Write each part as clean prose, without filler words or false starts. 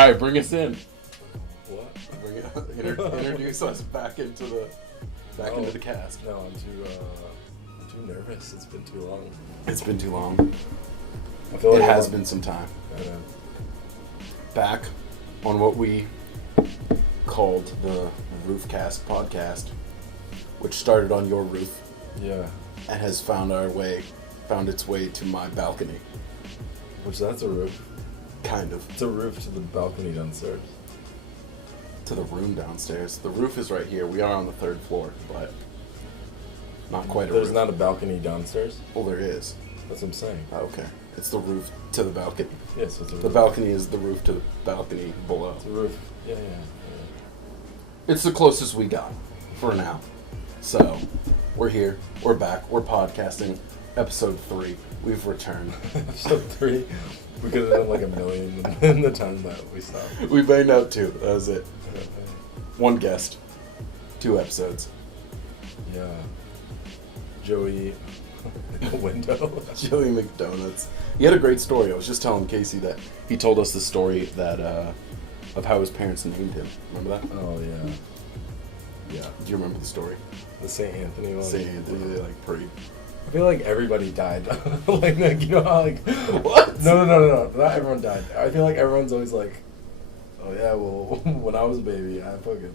Alright, bring us in. What? Introduce us back into the cast. No, I'm too nervous. It's been too long. It's been too long. I feel like it has been some time. I know. Back on what we called the Roofcast podcast, which started on your roof. Yeah. And has found its way to my balcony. Which that's a roof. Kind of. It's a roof to the balcony downstairs. To the room downstairs. The roof is right here. We are on the third floor, but not quite a roof. There's not a balcony downstairs? Well, there is. That's what I'm saying. Oh, okay. It's the roof to the balcony. Yes, it's a roof. The balcony is the roof to the balcony below. It's a roof. Yeah. It's the closest we got for now. So, we're here. We're back. We're podcasting. Episode 3. We've returned. Episode 3. We could have done like a million in the time that we stopped. We banged out 2. That was it. One guest. 2 episodes. Yeah. Joey in the window. Joey McDonuts. He had a great story. I was just telling Casey that he told us the story that of how his parents named him. Remember that? Oh, yeah. Yeah. Do you remember the story? The St. Anthony one? St. Anthony, they like prayed. I feel like everybody died. like, you know how, like... What? No. Not everyone died. I feel like everyone's always like, oh, yeah, well, when I was a baby, I fucking...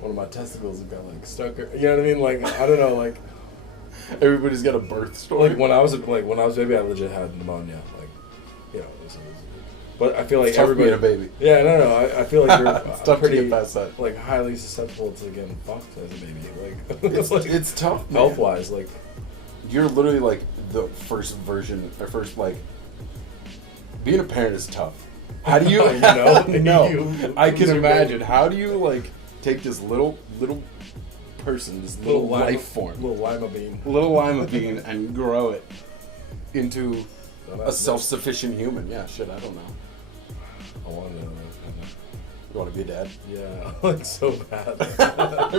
one of my testicles got, like, stuck... You know what I mean? Like, I don't know, like... Everybody's got a birth story. Like, when I was a baby, I legit had pneumonia. Like, you know, but I feel like it's tough everybody... being a baby. Yeah, no. I feel like you're it's tough pretty, to get past that. Like, highly susceptible to getting fucked as a baby. Like, it's, like, it's tough, man. Health-wise, like... You're literally, like, the first version... Or first, like... Being a parent is tough. How do you... No. I can imagine. How do you, like, take this little person, this little life form... Little lima bean. Little lima bean and grow it into a self-sufficient human. Yeah, shit, I don't know. I want to know that. You want to be a dad? Yeah, like so bad.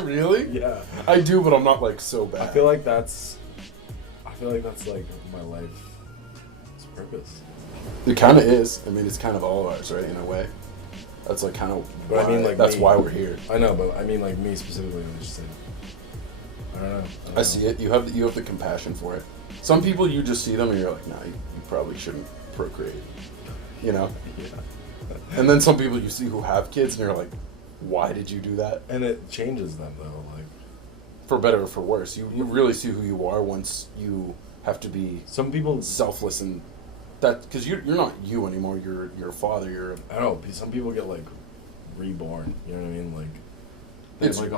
Really? Yeah. I do, but I'm not like so bad. I feel like that's like my life's purpose. It kind of is. I mean, it's kind of all of ours, right? In a way. That's like kind of. But I mean, like that's me. why we're here. I know, but I mean, like me specifically. I'm just like, I don't know. I see it. You have the compassion for it. Some people, you just see them and you're like, nah, you probably shouldn't procreate. You know? Yeah. And then some people you see who have kids and you're like, why did you do that? And it changes them though, like. For better or for worse, you really see who you are once you have to be. Some people selfless and that because you're not you anymore. You're a father. I don't know. Some people get like reborn. You know what I mean? Like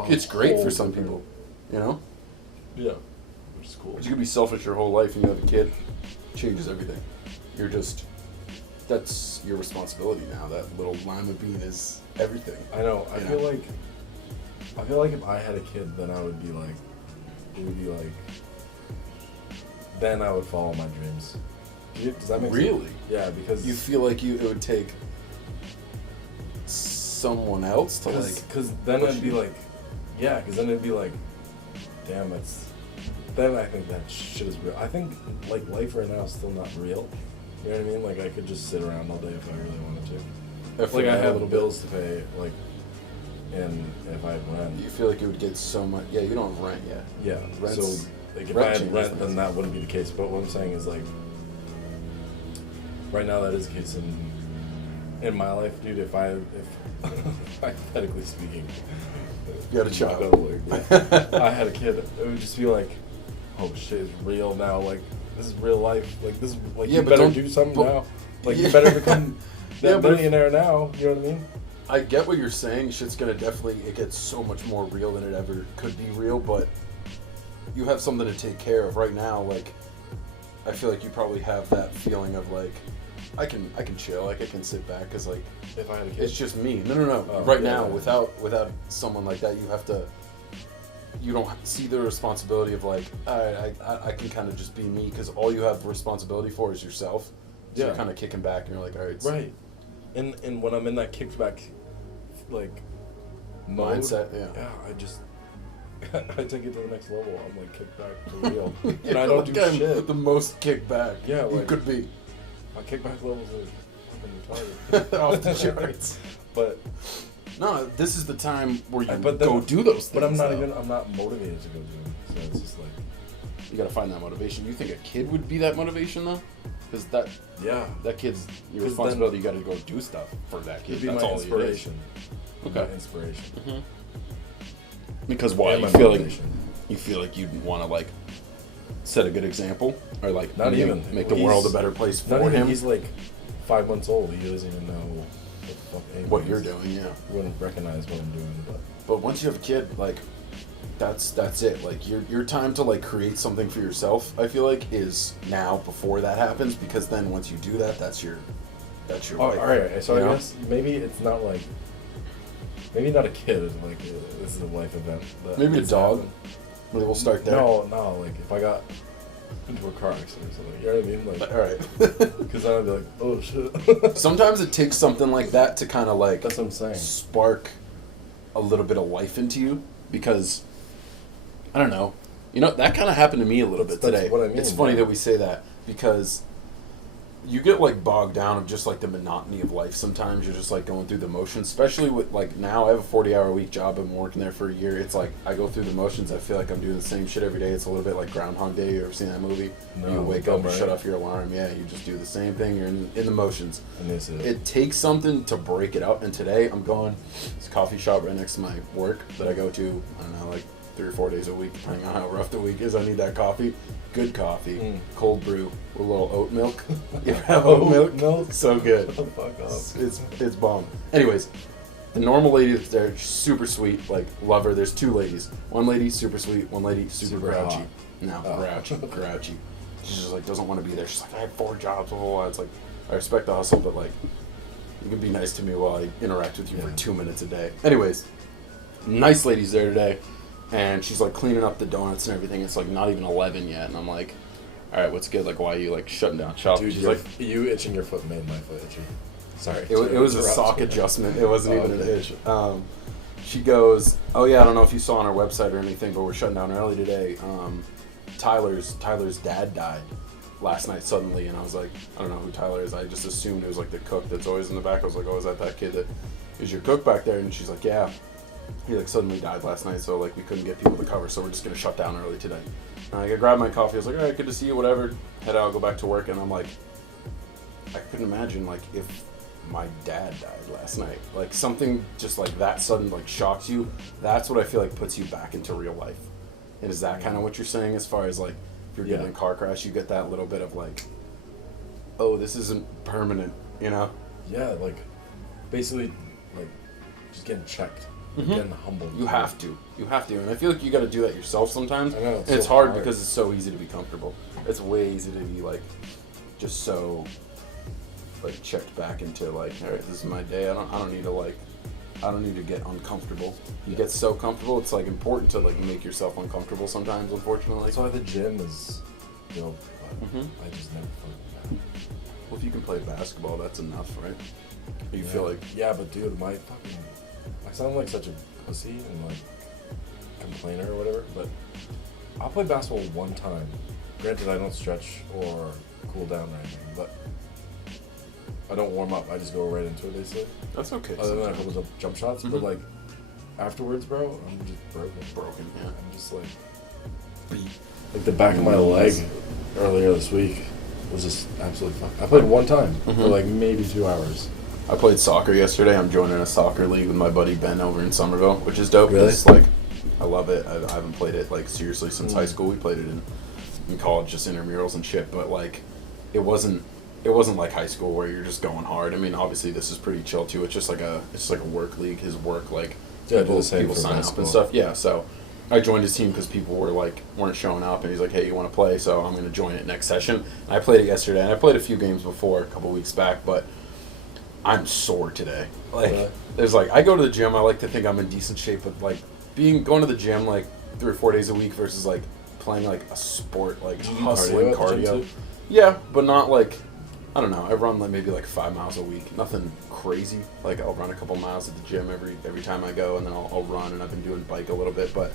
it's great for some people. You know. Yeah. Which is cool. But you could be selfish your whole life and you have a kid. Changes everything. That's your responsibility now. That little lima bean is everything. I know. I feel like if I had a kid, then then I would follow my dreams. Does that make sense? Really? Yeah, because you feel like it would take someone else to because then it'd be like, yeah, because then it'd be like, damn, then I think that shit is real. I think like life right now is still not real. You know what I mean? Like I could just sit around all day if I really wanted to. Like I have bills to pay, like, and if I have rent. You feel like it would get so much. Yeah, you don't have rent yet. Yeah, Rent's, so like if I had rent, then that wouldn't be the case. But what I'm saying is like, right now that is the case in my life, dude. If hypothetically speaking, you had a child. I had a kid, it would just be like, oh shit, it's real now. Like this is real life. Like this is like you better do something now. Like you better become that millionaire now. You know what I mean? I get what you're saying. Shit's gonna it gets so much more real than it ever could be real, but you have something to take care of right now. Like, I feel like you probably have that feeling of like, I can chill, like I can sit back, cause like, if I had a kid, it's just me. No. Right now, without someone like that, you don't see the responsibility of like, I can kind of just be me, cause all you have the responsibility for is yourself. So you're kind of kicking back, and you're like, all right. Right. And when I'm in that kickback, like, mindset, I take it to the next level. I'm like kicked back for real, and I don't do shit. The most kickback, you could be. My kickback levels are fucking retarded. Off the charts. But no, this is the time where you but then, go do those things. But I'm not motivated to go do them. So it's just like you gotta find that motivation. You think a kid would be that motivation though? Because that kid's your responsibility. You got to go do stuff for that kid. It'd be That's my all inspiration. Okay. My inspiration. Mm-hmm. Because why? And You feel like you'd want to like set a good example, or like not even make the world a better place for not even, him. He's like 5 months old. He doesn't even know what you're doing. Yeah. He wouldn't recognize what I'm doing. But once you have a kid, like that's it. Like your time to like create something for yourself, I feel like, is now before that happens, because then once you do that, that's your life. All right. So I guess maybe it's not like not a kid. Like this is a life event. Maybe a dog. Maybe we'll start there. No. Like if I got into a car accident or something, you know what I mean? Like, all right. Because then I'd be like, oh shit. Sometimes it takes something like that to kind of like that's what I'm saying. Spark a little bit of life into you, because I don't know. You know, that kind of happened to me a little bit today. That's what I mean. It's funny that we say that, because you get like bogged down of just like the monotony of life. Sometimes you're just like going through the motions, especially with like now I have a 40-hour-a-week job. I've been working there for a year. It's like I go through the motions. I feel like I'm doing the same shit every day. It's a little bit like Groundhog Day. You ever seen that movie? No, you wake up, shut off your alarm. Yeah, you just do the same thing. You're in the motions. And this is it takes something to break it up. And today I'm going. It's a coffee shop right next to my work that I go to. I don't know, like 3 or 4 days a week, depending on how rough the week is. I need that coffee. Good coffee, cold brew with a little oat milk. You ever have oat milk? So good. Fuck off. It's bomb. Anyways, the normal lady that's there, super sweet, like love her. There's 2 ladies. One lady super sweet, one lady super grouchy. hot. No, grouchy. She just like doesn't want to be there. She's like, I had 4 jobs, blah, blah, blah. It's like, I respect the hustle, but like, you can be nice to me while I interact with you for 2 minutes a day. Anyways, nice lady's there today. And she's like cleaning up the donuts and everything. It's like not even 11 yet, and I'm like, all right, what's good? Like, why are you like shutting down shop? Dude, she's like, you itching your foot made my foot itchy. Sorry. It was a sock adjustment. It wasn't even an itch. She goes, oh yeah, I don't know if you saw on our website or anything, but we're shutting down early today. Tyler's dad died last night suddenly, and I was like, I don't know who Tyler is. I just assumed it was like the cook that's always in the back. I was like, oh, is that kid that is your cook back there? And she's like, yeah. He like suddenly died last night, so like we couldn't get people to cover, so we're just gonna shut down early today. And I grabbed my coffee. I was like, all right, good to see you. Whatever. Head out, go back to work. And I'm like, I couldn't imagine like if my dad died last night. Like something just like that sudden like shocks you. That's what I feel like puts you back into real life. And is that kind of what you're saying as far as like if you're getting in a car crash, you get that little bit of like, oh, this isn't permanent, you know? Yeah, like basically like just getting checked. Getting humbled. You have to, and I feel like you got to do that yourself sometimes. I know, and it's hard because it's so easy to be comfortable. It's way easy to be like, just so, like checked back into like, all right, this is my day. I don't need to get uncomfortable. You get so comfortable, it's like important to like make yourself uncomfortable sometimes. Unfortunately, that's why the gym is, you know, I just never felt. Well, if you can play basketball, that's enough, right? You feel like but dude, I sound like such a pussy and like complainer or whatever, but I'll play basketball one time. Granted, I don't stretch or cool down or anything, but I don't warm up. I just go right into it, basically. That's okay. Other than a couple of jump shots, but like afterwards, bro, I'm just broken. Yeah, I'm just like beat. Like the back of my leg earlier this week was just absolutely fucked. I played one time for like maybe 2 hours. I played soccer yesterday. I'm joining a soccer league with my buddy Ben over in Somerville, which is dope. Really? It's like, I love it. I haven't played it like seriously since high school. We played it in college, just intramurals and shit. But like, it wasn't like high school where you're just going hard. I mean, obviously this is pretty chill too. It's just like a work league. His work like people sign up and stuff. Yeah. So I joined his team because people weren't showing up, and he's like, hey, you want to play? So I'm going to join it next session. And I played it yesterday, and I played a few games before a couple weeks back, but I'm sore today. Like, there's like, I go to the gym. I like to think I'm in decent shape, but like going to the gym like 3 or 4 days a week versus like playing like a sport, like hustling cardio. Yeah, but not like, I don't know. I run like maybe like 5 miles a week. Nothing crazy. Like I'll run a couple miles at the gym every time I go, and then I'll run. And I've been doing bike a little bit, but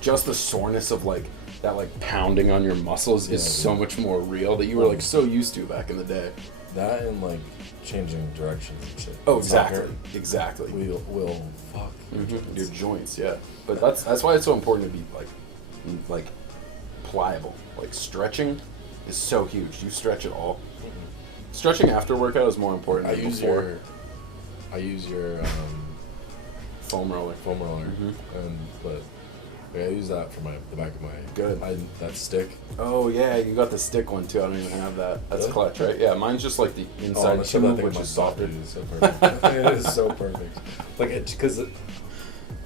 just the soreness of like that like pounding on your muscles is so much more real that you were like so used to back in the day. That and like changing directions and shit. Oh, exactly. Exactly. Will fuck your joints, yeah. But that's why it's so important to be like pliable. Like stretching is so huge. You stretch at all. Stretching after workout is more important than before. I use your foam roller. But I use that for the back of my that stick. Oh yeah, you got the stick one too. I don't even have that. That's clutch, right? Yeah, mine's just like the inside tube, which is softer. It is so perfect. It is so perfect. Like because all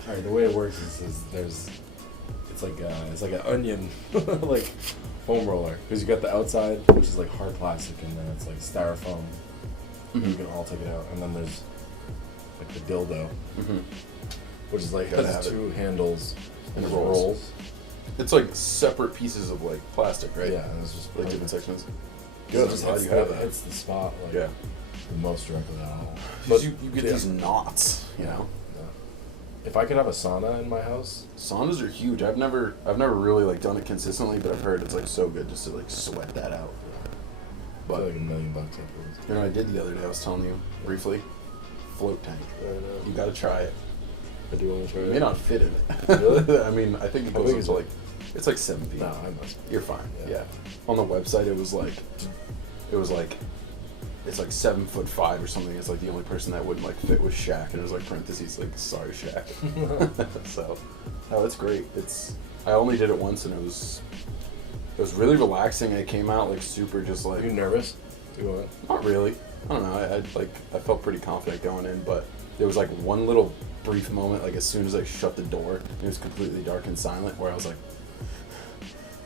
right, the way it works is it's like an onion like foam roller, because you got the outside, which is like hard plastic, and then it's like styrofoam. You can all take it out, and then there's like the dildo, which is like has two handles and it rolls. It's like separate pieces of like plastic, right? Yeah, and it's just like different sections. Good. Just you have that. It's the spot. Like, yeah. The most directly at all. But you get these knots, you know. If I could have a sauna in my house, saunas are huge. I've never really like done it consistently, but I've heard it's like so good just to like sweat that out. But like $1 million afterwards. You know, I did the other day. I was telling you briefly. Float tank. I know. You got to try it. I do want to try it. You may not fit in it. Really? I mean, I think it goes into like it's like 7 feet. No, I must. You're fine. Yeah. On the website, it was like it's like 7'5" or something. It's like the only person that wouldn't like fit was Shaq, and it was like parentheses like sorry Shaq. So, no, it's great. I only did it once, and it was really relaxing. It came out like super just like. Are you nervous? Not really. I don't know. I felt pretty confident going in, but there was like one little brief moment, like as soon as I shut the door, it was completely dark and silent, where I was like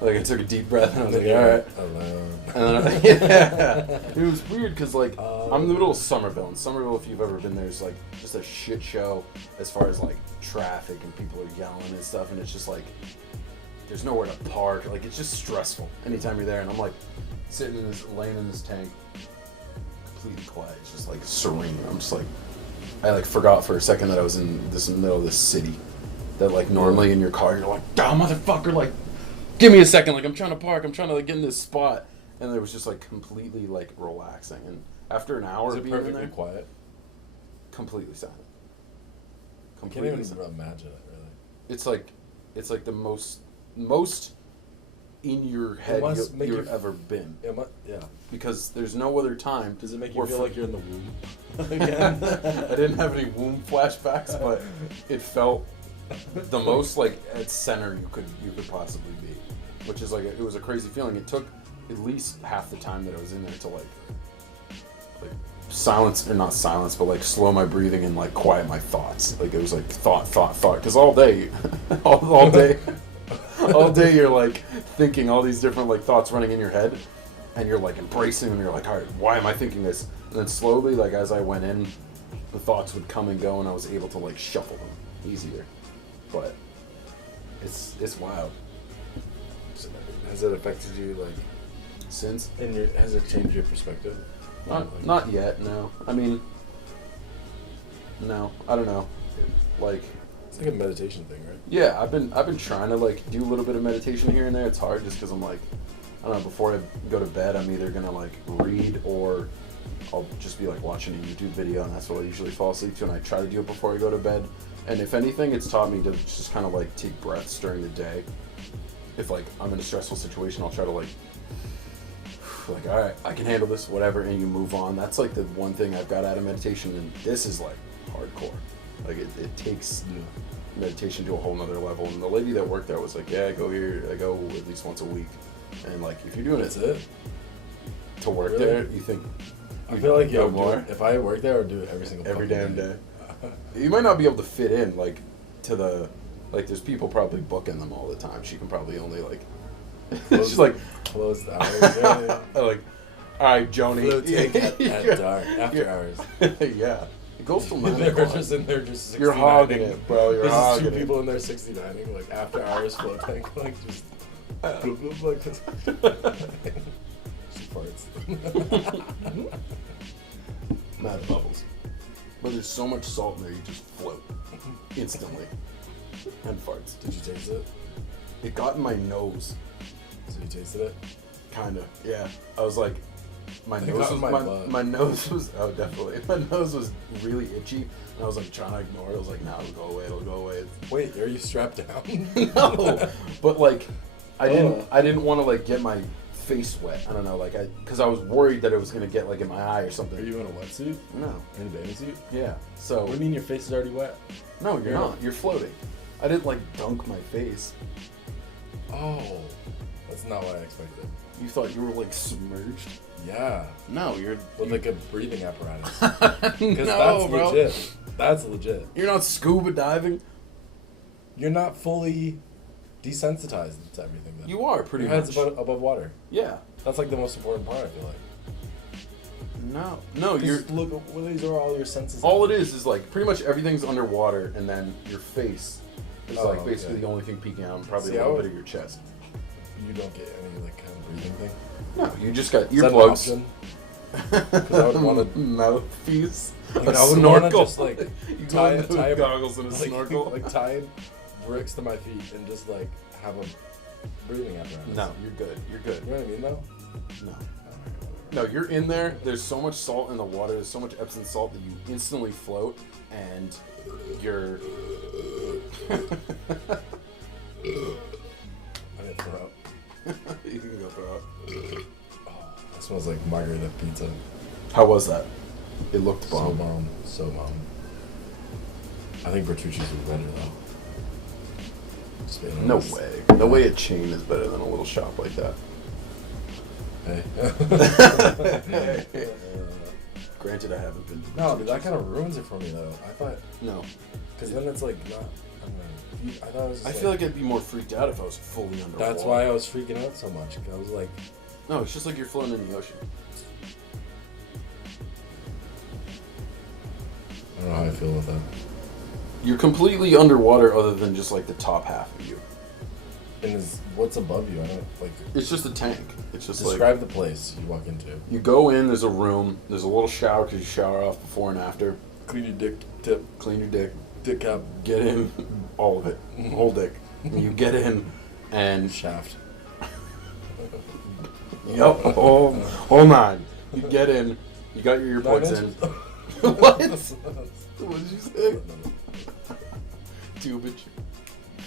I took a deep breath and I was like, all right. Alone. And then it was weird because like I'm in the middle of Somerville, and Somerville, if you've ever been there, is like just a shit show as far as like traffic, and people are yelling and stuff, and it's just like there's nowhere to park. Like it's just stressful anytime you're there, and I'm like laying in this tank, completely quiet. It's just like serene. I'm just like I like forgot for a second that I was in the middle of this city. That like normally in your car you're like, "Damn motherfucker, like give me a second, like I'm trying to park, I'm trying to like get in this spot," and it was just like completely like relaxing. And after an hour of being in there, quiet, completely silent. I can't even imagine it really. It's like the most in your head you've ever been. Yeah. Because there's no other time. Does it make you feel like you're in the womb again? I didn't have any womb flashbacks, but it felt the most like at center you could possibly be, which is like it was a crazy feeling. It took at least half the time that I was in there to like silence, or not silence, but like slow my breathing and like quiet my thoughts. Like it was like thought, because all day all day you're like thinking all these different like thoughts running in your head, and you're like embracing them. You're like, all right, why am I thinking this? And then slowly, like as I went in, the thoughts would come and go, and I was able to like shuffle them easier. But it's wild. Has it affected you like since? Has it changed your perspective? Not yet. No. I mean, no. I don't know. Like it's like a meditation thing, right? Yeah, I've been trying to like do a little bit of meditation here and there. It's hard just because I'm like, I don't know. Before I go to bed, I'm either gonna like read, or I'll just be like watching a YouTube video, and that's what I usually fall asleep to. And I try to do it before I go to bed. And if anything, it's taught me to just kind of like take breaths during the day. If like I'm in a stressful situation, I'll try to like all right, I can handle this, whatever, and you move on. That's like the one thing I've got out of meditation, and this is like hardcore. Like it takes meditation to a whole nother level. And the lady that worked there was like, yeah, I go here, I go at least once a week. And like if you're doing That's it to work there, you think I feel like more. If I work there, I would do it every damn day. You might not be able to fit in like to the like. There's people probably booking them all the time. She can probably only like. She's like closed hours. Yeah. Like, all right, Joni. At dark after hours. Yeah. It goes till 9 They're o'clock. just in there, just 69ing. You're hogging it, bro. You're hogging it. There's 2 people in there 69ing, like after hours float tank, like just bloop, bloop, like this. She farts. Mad bubbles. But there's so much salt in there, you just float instantly. And farts. Did you taste it? it got in my nose. So you tasted it? Kinda, yeah. I was like, my It nose got was in my butt. my nose was definitely. My nose was really itchy, and I was like trying to ignore it. I was like, nah, it'll go away. Wait, are you strapped down? No, but like, I didn't want to like get my face wet. I don't know, like because I was worried that it was gonna get like in my eye or something. Are you in a wetsuit? No. In a bathing suit? Yeah. So. What do you mean your face is already wet? No, you're not. You're floating. I didn't like dunk my face. Oh, that's not what I expected. You thought you were like submerged? Yeah. No, you're With like a breathing apparatus. no, That's bro. legit. That's legit. You're not scuba diving. You're not fully desensitized to everything. Then. You are pretty Your head's much. above water. Yeah. That's like the most important part. I feel like. No. You're. Look. Well, these are all your senses. All it is like pretty much everything's underwater, and then your face is like basically the only thing peeking out, and probably a little bit of your chest. You don't get any like kind of breathing thing. No, you just got Is that an earplugs. option? Because I would want to. Mouthpiece. Like, A I would want to snorkel. just like You tie go tie with goggles and a like, snorkel. like tie bricks to my feet and just like have a breathing apparatus. No, you're good. You're good. You know what I mean though? No. No, you're in there. There's so much salt in the water. There's so much Epsom salt that you instantly float, and you're. I didn't throw up. You can go throw up. Oh, that smells like margarita pizza. How was that? It looked So bomb. bomb. So bomb. I think Bertucci's was better though. Just being No honest. way. No way a chain is better than a little shop like that. Hey. Granted, I haven't been. No, but that kind of ruins it for me though. I thought, No. because then it's like not. I don't know. I thought it was. Just I feel like I'd be more freaked out if I was fully underwater. that's why I was freaking out so much. I was like, No, it's just like you're floating in the ocean. I don't know how I feel about that. You're completely underwater other than just like the top half of you. And what's above you? I don't like. It's just a tank. It's just Describe the place you walk into. you go in, there's a room, there's a little shower because you shower off before and after. Clean your dick tip, Clean your dick, dick cap, get in, all of it, whole dick. And you get in, and shaft. yep, whole nine. You get in, you got your earplugs in. What? What did you say? Tubage.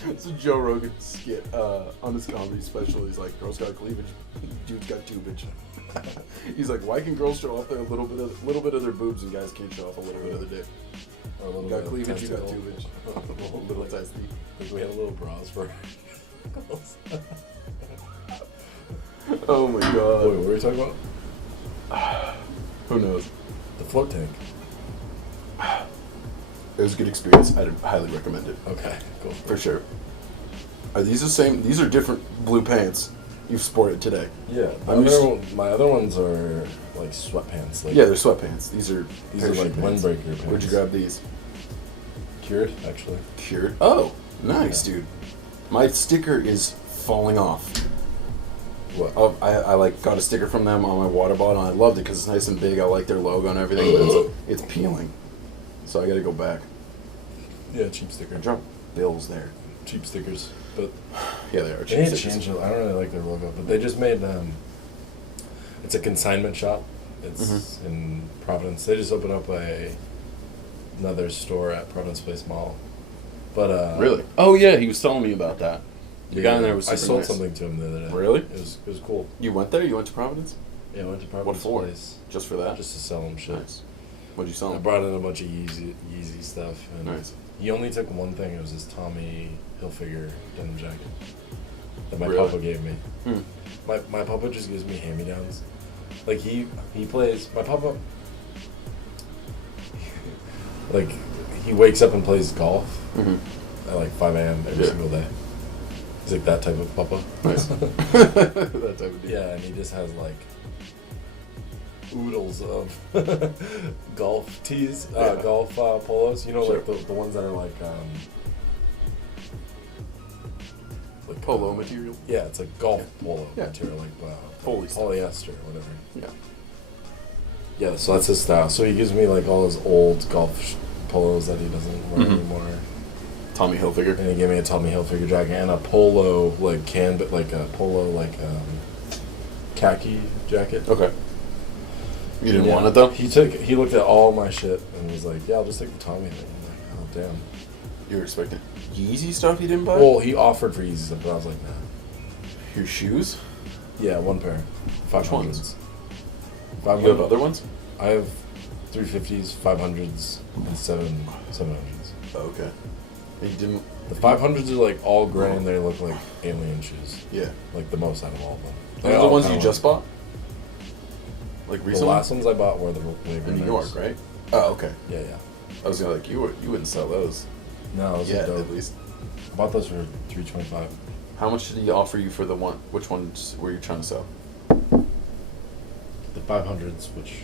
It's a Joe Rogan skit on his comedy special. He's like, girls got cleavage, dudes got tubage. He's like, why can girls show off a little bit of their boobs and guys can't show off a little bit of their dick? Or a little You bit got of cleavage, you got testicle. tubage. A little testy. Like we had a little bras for girls. Oh my Wait, god. what were you talking about? Who knows? The float tank. It was a good experience. I'd highly recommend it. Okay, cool. For sure. Are these the same? These are different blue pants you've sported today. Yeah, my other ones are like sweatpants. Like, Yeah, they're sweatpants. These are like pants. windbreaker pants. Where'd you grab these? Cured, actually. Cured. Oh, nice, Yeah. dude. My sticker is falling off. What? Oh, I like got a sticker from them on my water bottle. And I loved it because it's nice and big. I like their logo and everything. But it's peeling, so I got to go back. Yeah, cheap sticker. I dropped bills there. Cheap stickers, but Yeah, they are. they need to change it. I don't really like their logo, but they just made it's a consignment shop. It's in Providence. They just opened up another store at Providence Place Mall. But Really? Oh yeah, he was telling me about that. The guy in there was I super sold nice. something to him the other day. Really? It was cool. You went there? You went to Providence? Yeah, I went to Providence for? Place Just for that? just to sell him shit. Nice. What'd you sell I him? brought in a bunch of Yeezy stuff. And Nice. he only took one thing. It was his Tommy Hilfiger denim jacket that my Really? papa gave me. Hmm. My papa just gives me hand-me-downs. Like he plays. My papa. Like he wakes up and plays golf Mm-hmm. at like 5 a.m. every Yeah. single day. He's like that type of papa. Nice. That type of deal. Yeah, and he just has like oodles of golf tees, Yeah. golf polos. You know, Sure. like the ones that are like Polo material. Yeah, it's like golf polo Yeah. material, like Poly stuff. polyester or whatever. Yeah. Yeah, so that's his style. So he gives me like all his old golf polos that he doesn't wear Mhm. anymore. Tommy Hilfiger. And he gave me a Tommy Hilfiger jacket and a polo, like, khaki jacket. Okay. You didn't want it, though? He looked at all my shit and was like, yeah, I'll just take the Tommy thing. I'm like, oh, damn. You were expecting Yeezy stuff you didn't buy? Well, he offered for Yeezy stuff, but I was like, nah. Your shoes? Yeah, one pair. 500s. ones? 500. You have other ones? I have 350s, 500s, and 700s. Oh, okay. And you didn't... The 500s are like all gray and they look like alien shoes. Yeah. Like the most out of all of them. Those are the ones you just bought? Like recently? The last ones I bought were the Labor in New York, right? Oh, okay. Yeah, yeah. I was gonna like you wouldn't sell those. No, those yeah, are dope. at least. I bought those for $325. How much did he offer you for the one? Which ones were you trying to sell? The 500s, which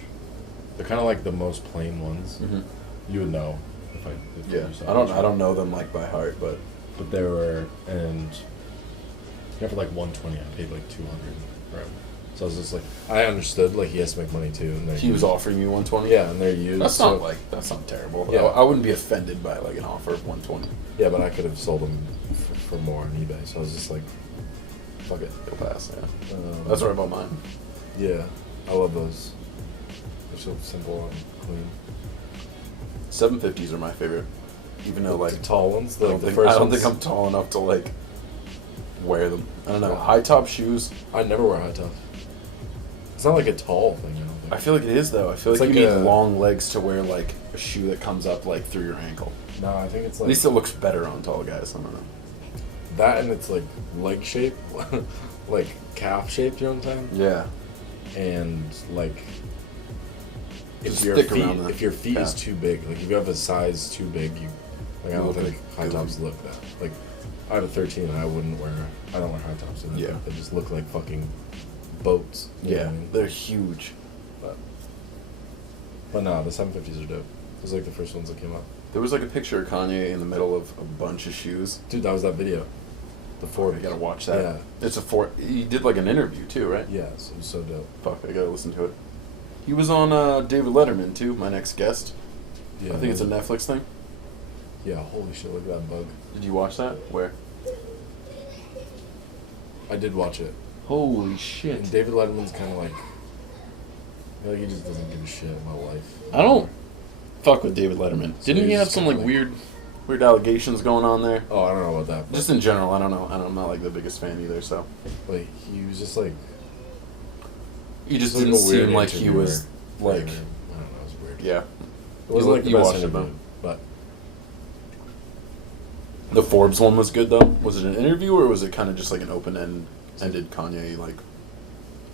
they're kind of like the most plain ones. Mm-hmm. You would know if yeah, you saw I don't know them like by heart, but they were, and yeah, for like 120, I paid like 200. Right. So I was just like, I understood like he has to make money too, and he was offering you 120. Yeah, and they're used. That's not terrible. Yeah, I wouldn't be offended by like an offer of 120. Yeah, but I could have sold them for more on eBay. So I was just like, fuck it, it'll pass. Yeah, that's where I bought mine. Yeah, I love those. They're so simple and clean. 750s are my favorite, even though like the tall ones. I don't think I'm tall enough to like wear them. I don't know. High top shoes. I never wear high tops. It's not like a tall thing. I don't think. I feel like it is though. I feel like you need long legs to wear like a shoe that comes up like through your ankle. No, I think it's like at least it looks better on tall guys. I don't know. That and it's like leg shape, like calf shape. You know what I'm saying? Yeah. And like. Just If your feet is too big, like if you have a size too big, I don't think high tops look that. Like, I have a 13 and I don't wear high tops. And yeah. They just look like fucking boats. Yeah, I mean? They're huge. But no, the 750s are dope. Those are like the first ones that came out. There was like a picture of Kanye in the middle of a bunch of shoes. Dude, that was that video. The Forbes. I gotta watch that. Yeah. It's he did like an interview too, right? Yeah, it was so dope. Fuck, I gotta listen to it. He was on David Letterman too, my next guest. Yeah, I think it's a Netflix thing. Yeah, holy shit, look at that bug. Did you watch that? Where? I did watch it. Holy shit. And David Letterman's kind of like, I feel like he just doesn't give a shit about life. I don't fuck with David Letterman. So Didn't he have some like weird allegations going on there? Oh, I don't know about that. Just in general, I don't know. I'm not like the biggest fan either, so. Like, he was just like... He just didn't seem like he was, like... I don't know, it was weird. Yeah. It wasn't like the best interview, but... The Forbes one was good, though? Was it an interview, or was it kind of just like an open-ended Kanye, like,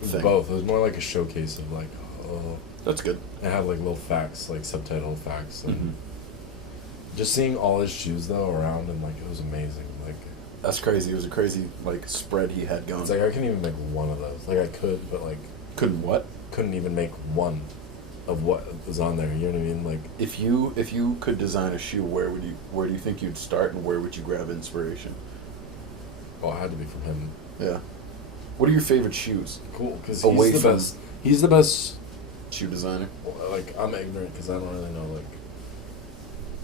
thing? Both. It was more like a showcase of, like, oh... That's good. It had, like, little facts, like, subtitle facts. And mm-hmm. Just seeing all his shoes, though, around, and, like, it was amazing. Like... That's crazy. It was a crazy, like, spread he had going. It's like, I couldn't even make one of those. Like, I could, but, like... Couldn't what? Couldn't even make one of what was on there. You know what I mean? Like, if you could design a shoe, where do you think you'd start, and where would you grab inspiration? Oh, it had to be from him. Yeah. What are your favorite shoes? Cool, because he's the best. He's the best shoe designer. Like, I'm ignorant because I don't really know, like,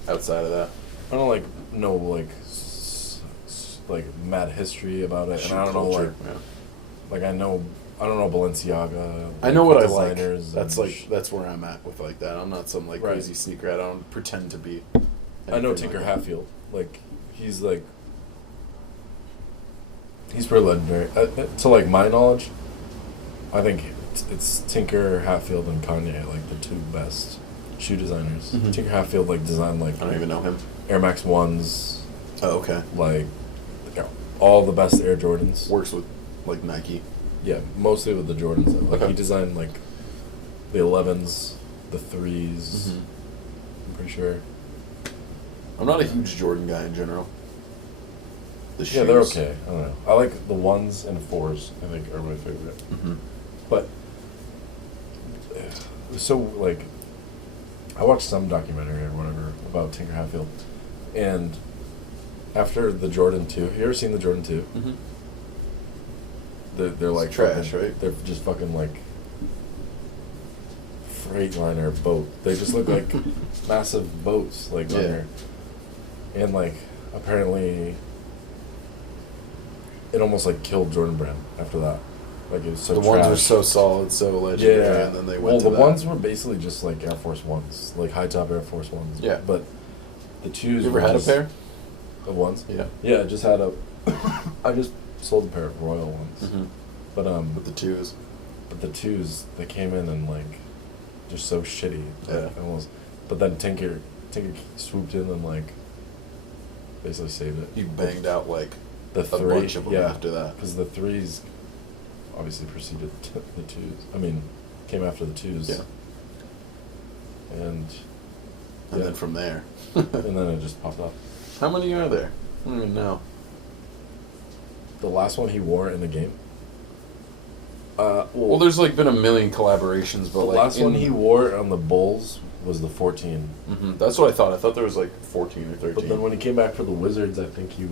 outside of that. I don't like know like mad history about it, and I don't know like like I don't know Balenciaga. I know what I like. That's where I'm at with like that. I'm not some like crazy sneaker. I don't pretend to be. I know Tinker Hatfield. Like he's pretty legendary. To like my knowledge, I think it's Tinker Hatfield and Kanye like the two best shoe designers. Mm-hmm. Tinker Hatfield like designed like I don't even know him. Air Max 1s. Oh, okay. Like all the best Air Jordans. Works with like Nike. Yeah, mostly with the Jordans. Though. Like he designed like the 11s, the 3s. Mm-hmm. I'm pretty sure. I'm not a huge Jordan guy in general. Yeah, they're okay. I don't know. I like the 1s and 4s. I think are my favorite. Mm-hmm. But so like, I watched some documentary or whatever about Tinker Hatfield, and after the Jordan 2, you ever seen the Jordan 2? Mm-hmm. They're like trash, fucking, right? They're just fucking like Freightliner boat. They just look like massive boats, like on there. And like, apparently it almost like killed Jordan Brand after that. Like it was so The trash. ones were so solid, so legendary, Yeah, and then they went to the that. ones were basically just like Air Force Ones, like high top Air Force Ones. Yeah. But the twos. You ever were had just, a pair? of ones? Yeah. Yeah, I just had a. I just sold a pair of Royal ones. Mm-hmm. But With the twos. But the twos, they came in and like, they're so shitty. Yeah. Almost. But then Tinker swooped in and like, basically saved it. You banged out like The a three, bunch of them yeah, after that. because the threes, obviously preceded the twos. I mean, came after the twos. Yeah. And. And yeah. then from there. And then it just popped up. How many are there? I don't even know. The last one he wore in the game. Well, there's like been a million collaborations, but The like last one he wore on the Bulls was the 14. Mm-hmm. That's what I thought. I thought there was like 14 or 13. But then when he came back for the Wizards, I think he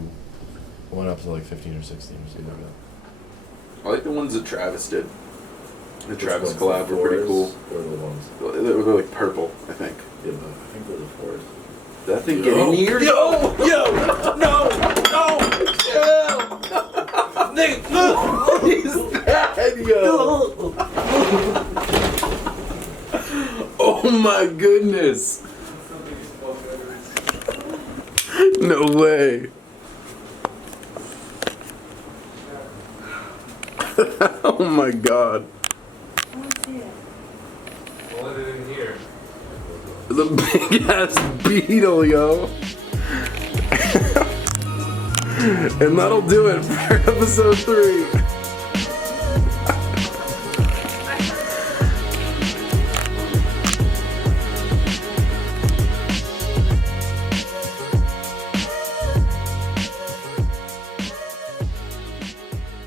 went up to like 15 or 16 or something like that. I like the ones that Travis did. The Travis ones, collab the were pretty fours, cool. Or the ones. They're like purple, I think. Yeah, but I think they're the fours. That thing get in here? Yo! No! Nigga, look! What is that, yo? Oh my goodness! No way! Oh my god! What is in here? The big ass beetle, yo! And that'll do it for episode 3.